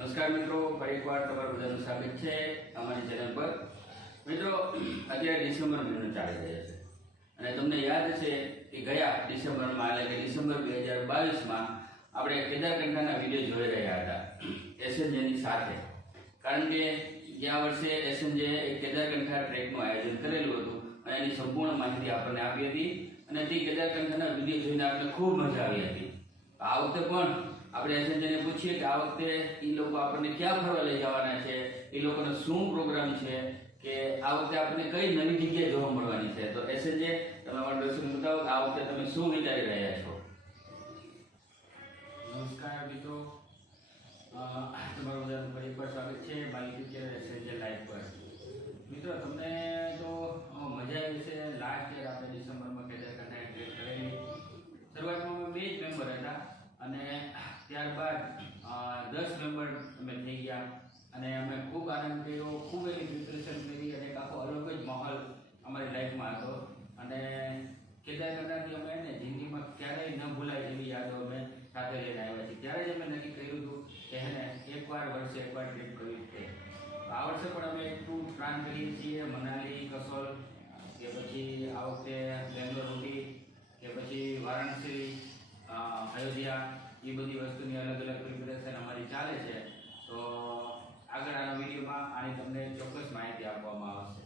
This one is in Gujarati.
નમસ્કાર મિત્રો, ફરી એકવાર તમારું બધાનું સ્વાગત છે અમારી ચેનલ પર. મિત્રો, અત્યારે ડિસેમ્બર મહિનો ચાલી રહ્યો છે અને તમને યાદ છે કે ગયા ડિસેમ્બરમાં એટલે કે ડિસેમ્બર 2022માં આપણે કેદારકંઠાના વિડીયો જોઈ રહ્યા હતા એસએનજેની સાથે. કારણ કે ગયા વર્ષે એસએનજે એક કેદારકંઠા ટ્રેકનું આયોજન કરેલું હતું અને એની સંપૂર્ણ માહિતી આપણને આપી હતી અને તે કેદારકંઠાના વિડીયો જોઈને આપણને ખૂબ મજા આવી હતી. આ વખતે પણ આપણે એસએનજેને પૂછીએ કે આ વખતે એ લોકો આપણને ક્યાં ફરવા લઈ જવાના છે, એ લોકોનો શું પ્રોગ્રામ છે, કે આ વખતે આપણને કઈ નવી જગ્યાએ જોવા મળવાની છે. તો એસએનજે, તમે અમારા દર્શકોને બતાવો કે આ વખતે તમે શું વિચારી રહ્યા છો. નમસ્કાર મિત્રો, તમારું બધાનું ફરી એકવાર સ્વાગત છે મારી યુટ્યુબ ચેનલ એસએનજે લાઈવ પર. મિત્રો, તમને તો મજા આવી છે. લાસ્ટ યર આપણે ડિસેમ્બરમાં કેદારકંઠા ટ્રેક કરેલી. શરૂઆતમાં અમે 2 જ મેમ્બર હતા અને ત્યારબાદ 10 મેમ્બર અમે થઈ ગયા અને અમે ખૂબ આનંદ કર્યો, ખૂબ એની પ્રિપરેશન કરી અને એક આખો અલગ જ માહોલ અમારી લાઈફમાં હતો. અને કેદારકંઠાથી અમે એને જિંદગીમાં ક્યારેય ન ભૂલાય એવી યાદો અમે સાથે લઈને આવ્યા છીએ. ત્યારે જ અમે નક્કી કર્યું હતું કે એને વર્ષે એકવાર ટ્રીપ કરવી છે. આ વર્ષે પણ અમે એક ટૂર પ્લાન કરીએ છીએ, મનાલી, કસોલ, કે પછી આ વખતે બેંગ્લોર રૂટી, કે પછી વારાણસી, અયોધ્યા. એ બધી વસ્તુની અલગ અલગ પ્રિપેરેશન અમારી ચાલે છે. તો આગળ આના વિડીયોમાં આની તમને ચોક્કસ માહિતી આપવામાં આવશે.